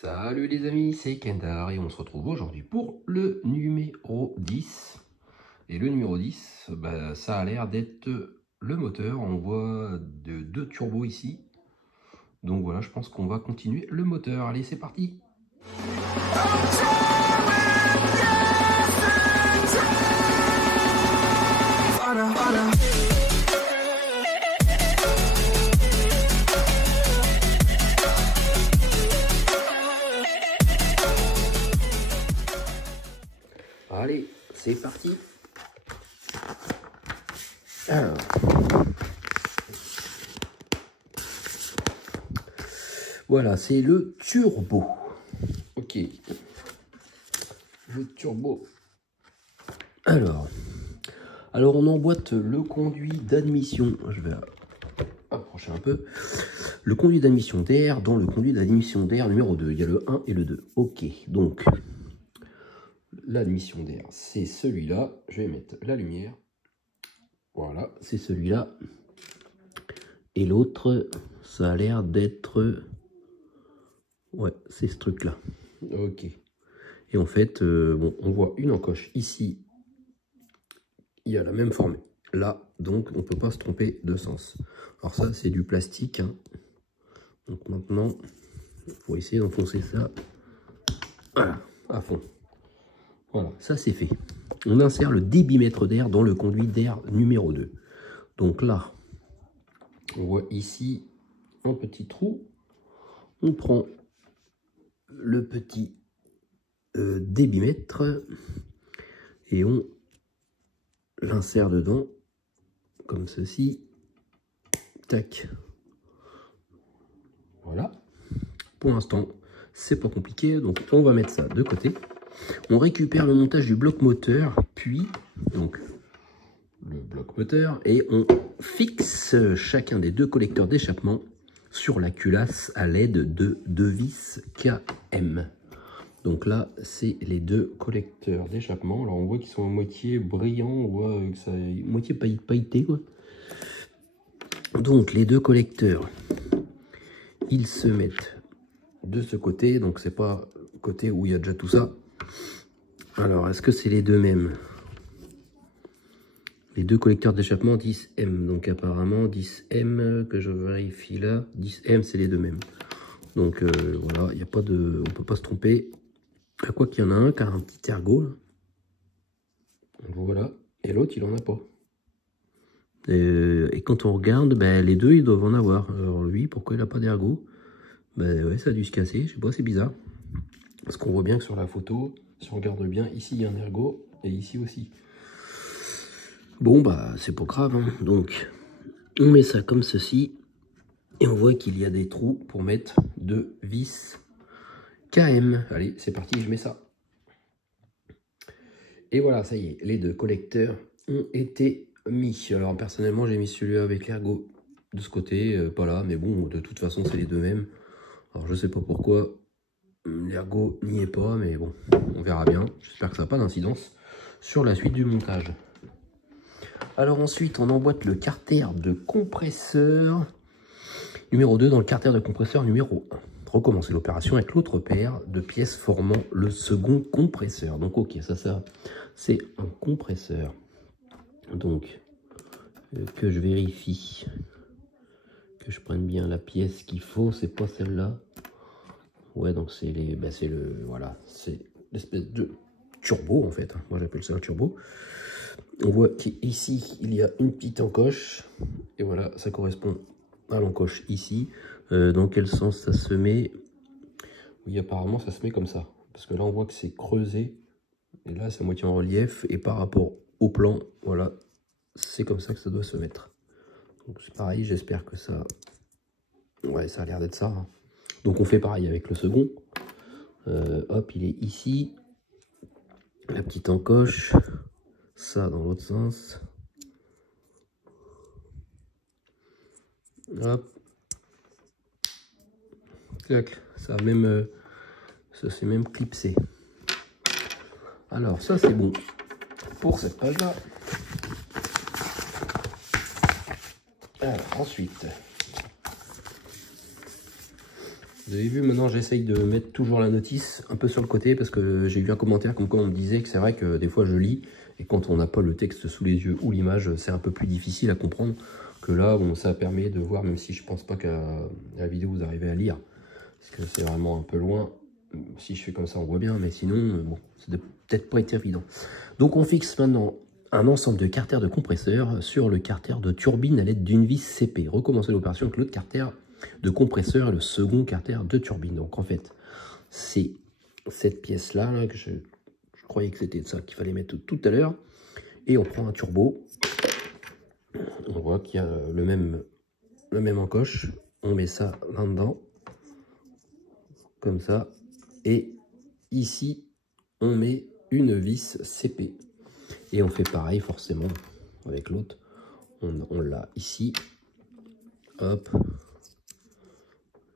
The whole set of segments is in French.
Salut les amis, c'est Kendar et on se retrouve aujourd'hui pour le numéro 10. Et le numéro 10, ça a l'air d'être le moteur. On voit deux turbos ici. Donc voilà, je pense qu'on va continuer le moteur. Allez, c'est parti! Allez, c'est parti. Alors, voilà, c'est le turbo. Ok, le turbo. Alors on emboîte le conduit d'admission. Je vais approcher un peu. Le conduit d'admission d'air dans le conduit d'admission d'air numéro 2. Il y a le 1 et le 2. Ok, donc l'admission d'air, c'est celui-là. Je vais mettre la lumière. Voilà, c'est celui-là. Et l'autre, ça a l'air d'être... Ouais, c'est ce truc-là. Ok. Et en fait, bon, on voit une encoche ici. Il y a la même forme là, donc on ne peut pas se tromper de sens. Alors ça, c'est du plastique. Hein. Donc maintenant, il faut essayer d'enfoncer ça. Voilà, à fond. Voilà, ça c'est fait. On insère le débitmètre d'air dans le conduit d'air numéro 2. Donc là, on voit ici un petit trou. On prend le petit débitmètre et on l'insère dedans, comme ceci. Tac. Voilà. Pour l'instant, c'est pas compliqué, donc on va mettre ça de côté. On récupère le montage du bloc moteur, puis donc le bloc moteur, et on fixe chacun des deux collecteurs d'échappement sur la culasse à l'aide de deux vis KM. Donc là, c'est les deux collecteurs d'échappement. Alors on voit qu'ils sont à moitié brillants, on voit que ça est moitié pailleté, quoi. Donc les deux collecteurs, ils se mettent de ce côté, donc c'est pas le côté où il y a déjà tout ça. Alors, est-ce que c'est les deux mêmes? Les deux collecteurs d'échappement 10M, donc apparemment 10M, que je vérifie là, 10M c'est les deux mêmes. Donc voilà, il n'y a pas de, on peut pas se tromper. À quoi qu'il y en a un qui a un petit ergot là. Voilà, et l'autre il en a pas. Et quand on regarde, les deux ils doivent en avoir. Alors lui, pourquoi il n'a pas d'ergot? Ouais, ça a dû se casser, je sais pas, c'est bizarre. Parce qu'on voit bien que sur la photo, si on regarde bien, ici il y a un ergot et ici aussi. Bon c'est pas grave, hein. Donc on met ça comme ceci et on voit qu'il y a des trous pour mettre deux vis KM. Allez, c'est parti, je mets ça. Et voilà, ça y est, les deux collecteurs ont été mis. Alors personnellement, j'ai mis celui-là avec l'ergot de ce côté, pas là, mais bon, de toute façon, c'est les deux mêmes. Alors je sais pas pourquoi l'ergot n'y est pas, mais bon, on verra bien. J'espère que ça n'a pas d'incidence sur la suite du montage. Alors ensuite, on emboîte le carter de compresseur numéro 2 dans le carter de compresseur numéro 1. Recommencer l'opération avec l'autre paire de pièces formant le second compresseur. Donc ok, ça c'est un compresseur. Donc que je vérifie que je prenne bien la pièce qu'il faut, c'est pas celle-là. Ouais, donc c'est les, c'est le, voilà, c'est l'espèce de turbo en fait. Moi j'appelle ça un turbo. On voit qu'ici il y a une petite encoche et voilà, ça correspond à l'encoche ici. Dans quel sens ça se met? Oui, apparemment ça se met comme ça, parce que là on voit que c'est creusé et là c'est moitié en relief, et par rapport au plan, voilà, c'est comme ça que ça doit se mettre. Donc c'est pareil, j'espère que ça, ouais, ça a l'air d'être ça, hein. Donc on fait pareil avec le second. Hop, il est ici, la petite encoche, ça dans l'autre sens. Hop. Ça même, ça s'est même clipsé. Alors ça c'est bon pour cette page là. Alors ensuite, Vous avez vu, maintenant j'essaye de mettre toujours la notice un peu sur le côté parce que j'ai eu un commentaire comme quoi on me disait que c'est vrai que des fois je lis et quand on n'a pas le texte sous les yeux ou l'image, c'est un peu plus difficile à comprendre que là, bon, ça permet de voir, même si je pense pas qu'à la vidéo vous arrivez à lire parce que c'est vraiment un peu loin. Si je fais comme ça, on voit bien, mais sinon, bon, ça doit peut-être pas être évident. Donc on fixe maintenant un ensemble de carters de compresseur sur le carter de turbine à l'aide d'une vis CP. Recommencer l'opération avec l'autre carter de compresseur et le second carter de turbine. Donc en fait, c'est cette pièce-là là, que je croyais que c'était ça qu'il fallait mettre tout à l'heure. Et on prend un turbo. On voit qu'il y a le même encoche. On met ça là-dedans. Comme ça. Et ici, on met une vis CP. Et on fait pareil forcément avec l'autre. On l'a ici. Hop.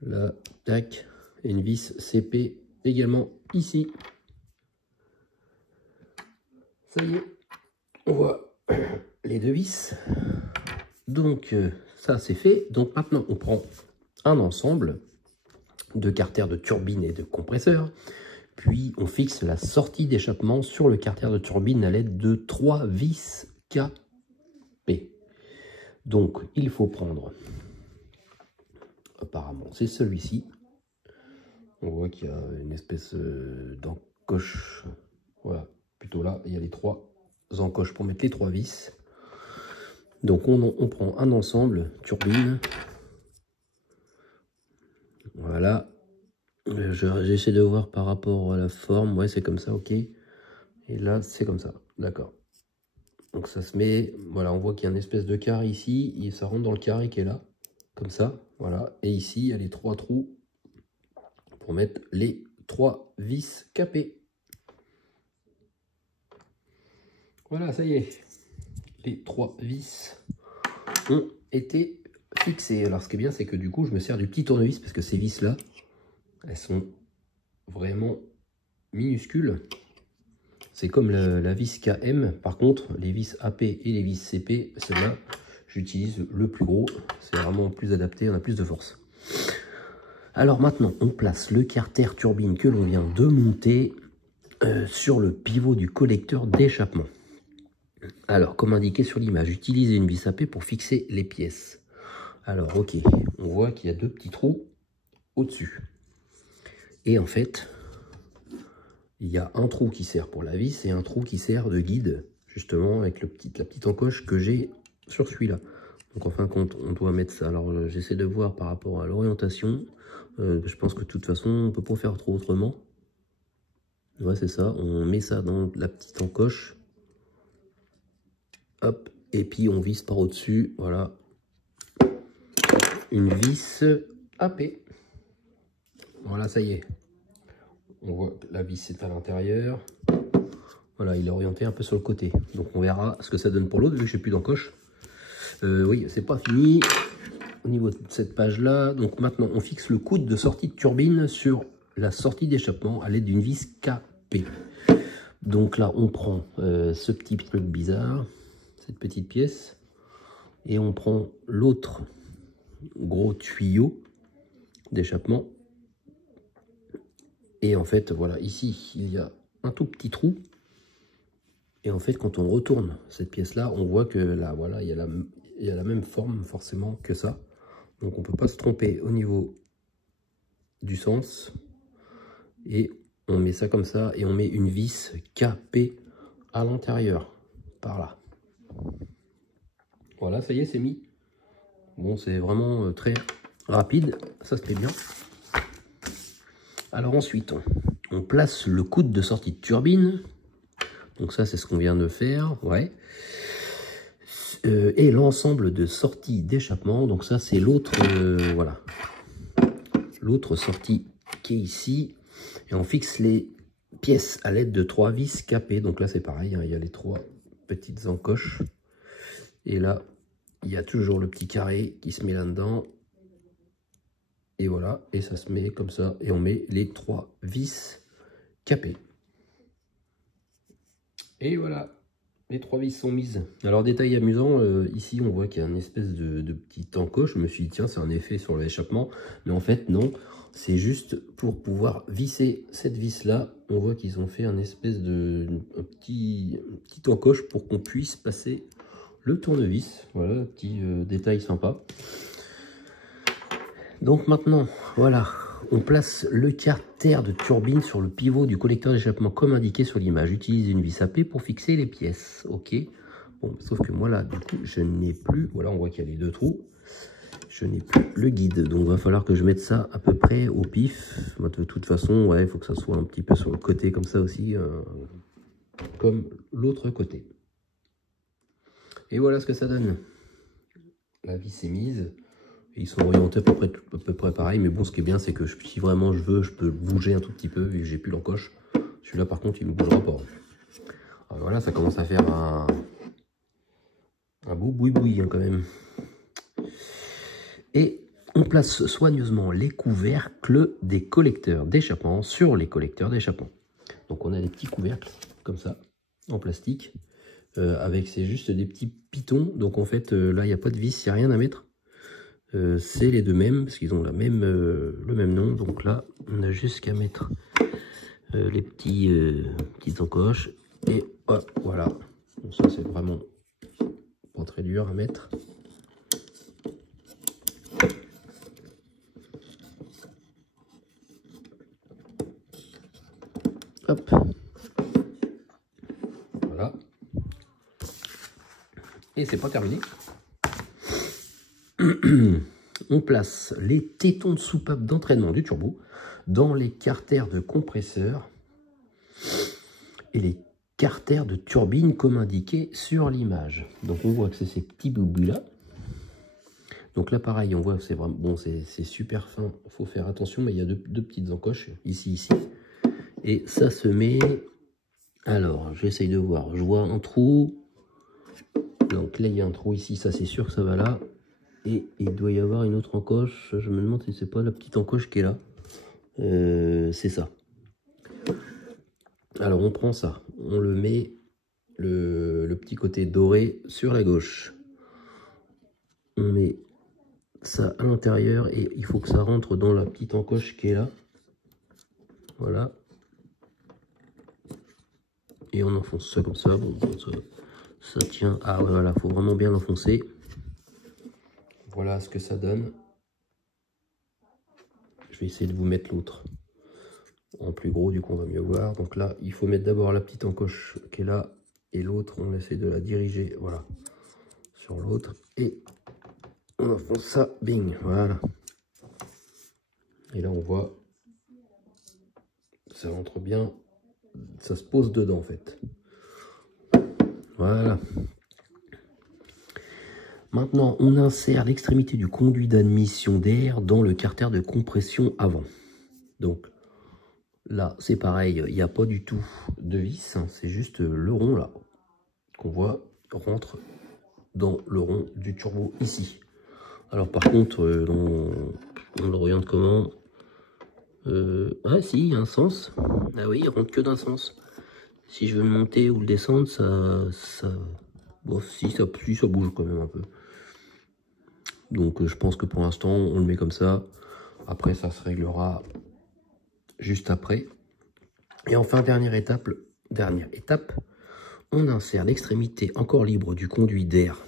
Là, tac. Et une vis CP également ici. Ça y est. On voit les deux vis. Donc ça c'est fait. Donc maintenant on prend un ensemble de carters de turbine et de compresseur. Puis on fixe la sortie d'échappement sur le carter de turbine à l'aide de 3 vis KP. Donc il faut prendre, apparemment c'est celui-ci. On voit qu'il y a une espèce d'encoche. Voilà, plutôt là, il y a les 3 encoches pour mettre les 3 vis. Donc on prend un ensemble turbine. Voilà. J'essaie de voir par rapport à la forme. Ouais, c'est comme ça, ok. Et là, c'est comme ça. D'accord. Donc ça se met. Voilà, on voit qu'il y a une espèce de carré ici. Et ça rentre dans le carré qui est là. Comme ça. Voilà. Et ici, il y a les 3 trous pour mettre les 3 vis capées. Voilà, ça y est. Les 3 vis ont été fixées. Alors, ce qui est bien, c'est que du coup, je me sers du petit tournevis parce que ces vis-là, elles sont vraiment minuscules. C'est comme la vis KM. Par contre, les vis AP et les vis CP, celle-là, j'utilise le plus gros. C'est vraiment plus adapté, on a plus de force. Alors maintenant, on place le carter turbine que l'on vient de monter sur le pivot du collecteur d'échappement. Alors, comme indiqué sur l'image, utilisez une vis AP pour fixer les pièces. Alors, ok, on voit qu'il y a 2 petits trous au-dessus. Et en fait, il y a un trou qui sert pour la vis et un trou qui sert de guide, justement, avec la petite encoche que j'ai sur celui-là. Donc, en fin de compte, on doit mettre ça. Alors, j'essaie de voir par rapport à l'orientation. Je pense que de toute façon, on ne peut pas faire trop autrement. Ouais, c'est ça. On met ça dans la petite encoche. Hop. Et puis, on visse par au-dessus. Voilà. Une vis AP. Voilà, ça y est. On voit que la vis est à l'intérieur. Voilà, il est orienté un peu sur le côté. Donc on verra ce que ça donne pour l'autre, vu que j'ai plus d'encoche. Oui, c'est pas fini. Au niveau de cette page-là, donc maintenant on fixe le coude de sortie de turbine sur la sortie d'échappement à l'aide d'une vis KP. Donc là, on prend ce petit truc bizarre, cette petite pièce, et on prend l'autre gros tuyau d'échappement. Et en fait, voilà, ici, il y a un tout petit trou. Et en fait, quand on retourne cette pièce-là, on voit que là, voilà, il y a la même forme forcément que ça. Donc, on ne peut pas se tromper au niveau du sens. Et on met ça comme ça et on met une vis KP à l'intérieur, par là. Voilà, ça y est, c'est mis. Bon, c'est vraiment très rapide, ça se fait bien. Alors ensuite, on place le coude de sortie de turbine. Donc ça, c'est ce qu'on vient de faire, ouais. Et l'ensemble de sorties d'échappement. Donc ça, c'est l'autre, voilà. L'autre sortie qui est ici. Et on fixe les pièces à l'aide de 3 vis capées. Donc là, c'est pareil, hein, il y a les 3 petites encoches. Et là, il y a toujours le petit carré qui se met là-dedans. Et voilà, et ça se met comme ça. Et on met les 3 vis capées. Et voilà, les 3 vis sont mises. Alors, détail amusant, ici, on voit qu'il y a une espèce de petite encoche. Je me suis dit, tiens, c'est un effet sur l'échappement. Mais en fait, non. C'est juste pour pouvoir visser cette vis là. On voit qu'ils ont fait un espèce de petit encoche pour qu'on puisse passer le tournevis. Voilà, petit détail sympa. Donc maintenant, voilà, on place le carter de turbine sur le pivot du collecteur d'échappement comme indiqué sur l'image. Utilise une vis à P pour fixer les pièces. Ok. Bon, sauf que moi là, du coup, je n'ai plus. Voilà, on voit qu'il y a les deux trous. Je n'ai plus le guide, donc il va falloir que je mette ça à peu près au pif. De toute façon, ouais, il faut que ça soit un petit peu sur le côté comme ça aussi, comme l'autre côté. Et voilà ce que ça donne. La vis est mise. Ils sont orientés à peu près pareil, mais bon, ce qui est bien, c'est que si vraiment je veux, je peux bouger un tout petit peu, vu que j'ai plus l'encoche. Celui-là, par contre, il ne me bougera pas. Alors voilà, ça commence à faire un beau boui-boui hein, quand même. Et on place soigneusement les couvercles des collecteurs d'échappement sur les collecteurs d'échappement. Donc on a des petits couvercles comme ça, en plastique, avec c'est juste des petits pitons. Donc en fait, là, il n'y a pas de vis, il n'y a rien à mettre. C'est les deux mêmes, parce qu'ils ont le même nom. Donc là, on a juste qu'à mettre les petites encoches. Et hop, voilà. Donc ça, c'est vraiment pas très dur à mettre. Hop. Voilà. Et c'est pas terminé. On place les tétons de soupape d'entraînement du turbo dans les carters de compresseur et les carters de turbine comme indiqué sur l'image. Donc on voit que c'est ces petits boubous là. Donc là pareil, on voit que c'est vraiment bon, c'est super fin. Il faut faire attention, mais il y a deux petites encoches ici. Et ça se met. Alors j'essaye de voir. Je vois un trou. Donc là il y a un trou ici, ça c'est sûr que ça va là. Et il doit y avoir une autre encoche. Je me demande si c'est pas la petite encoche qui est là. C'est ça. Alors on prend ça. On le met le petit côté doré sur la gauche. On met ça à l'intérieur et il faut que ça rentre dans la petite encoche qui est là. Voilà. Et on enfonce ça comme ça. Bon, ça tient. Ah ouais, voilà, faut vraiment bien l'enfoncer. Voilà ce que ça donne. Je vais essayer de vous mettre l'autre en plus gros, du coup on va mieux voir. Donc là, il faut mettre d'abord la petite encoche qui est là, et l'autre, on essaie de la diriger, voilà, sur l'autre, et on enfonce ça, bing, voilà. Et là on voit, ça rentre bien, ça se pose dedans en fait. Voilà. Maintenant, on insère l'extrémité du conduit d'admission d'air dans le carter de compression avant. Donc là, c'est pareil, il n'y a pas du tout de vis, hein, c'est juste le rond là, qu'on voit rentre dans le rond du turbo ici. Alors par contre, on l'oriente comment? Ah si, il y a un sens. Ah oui, il rentre que d'un sens. Si je veux le monter ou le descendre, bon, si ça bouge quand même un peu. Donc je pense que pour l'instant, on le met comme ça. Après, ça se réglera juste après. Et enfin, dernière étape, on insère l'extrémité encore libre du conduit d'air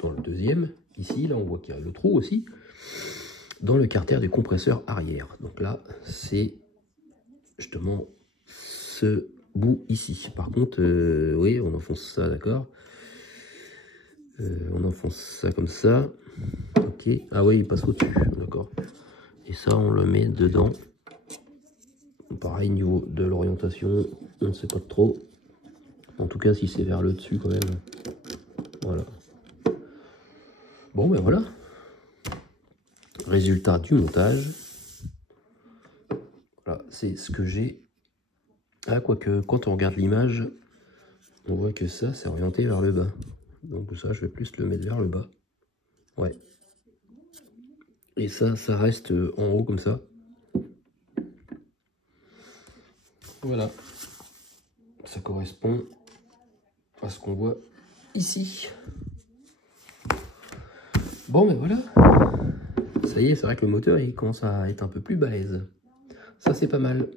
dans le deuxième. Ici, là, on voit qu'il y a le trou aussi. Dans le carter du compresseur arrière. Donc là, c'est justement ce bout ici. Par contre, oui, on enfonce ça, d'accord. On enfonce ça comme ça. Ok. Ah oui, il passe au-dessus, d'accord. Et ça, on le met dedans. Pareil, niveau de l'orientation, on ne sait pas trop. En tout cas, si c'est vers le dessus, quand même. Voilà. Bon, ben voilà. Résultat du montage. Voilà, c'est ce que j'ai. Ah, quoique, quand on regarde l'image, on voit que ça, c'est orienté vers le bas. Donc ça, je vais plus le mettre vers le bas. Ouais. Et ça reste en haut comme ça. Voilà. Ça correspond à ce qu'on voit ici. Bon, ben voilà. ça y est, c'est vrai que le moteur, il commence à être un peu plus balèze. Ça, c'est pas mal.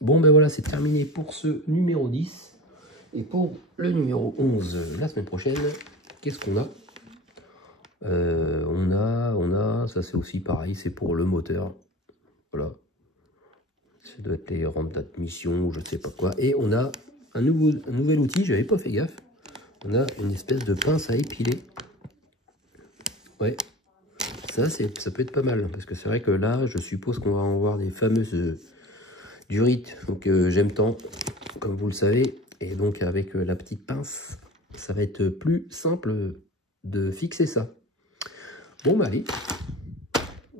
Bon, ben voilà, c'est terminé pour ce numéro 10. Et pour le numéro 11, la semaine prochaine, qu'est-ce qu'on a? Ça c'est aussi pareil, c'est pour le moteur. Voilà. Ça doit être les rampes d'admission ou je ne sais pas quoi. Et on a un nouvel outil, j'avais pas fait gaffe. On a une espèce de pince à épiler. Ouais. Ça peut être pas mal. Parce que c'est vrai que là, je suppose qu'on va en voir des fameuses durites. Donc j'aime tant, comme vous le savez. Et donc avec la petite pince, ça va être plus simple de fixer ça. Bon bah allez,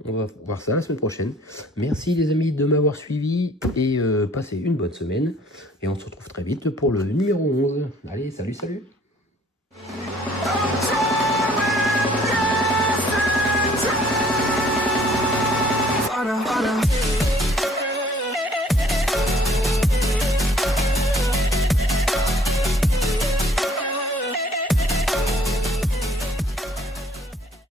on va voir ça la semaine prochaine. Merci les amis de m'avoir suivi et passez une bonne semaine. Et on se retrouve très vite pour le numéro 11. Allez, salut, salut!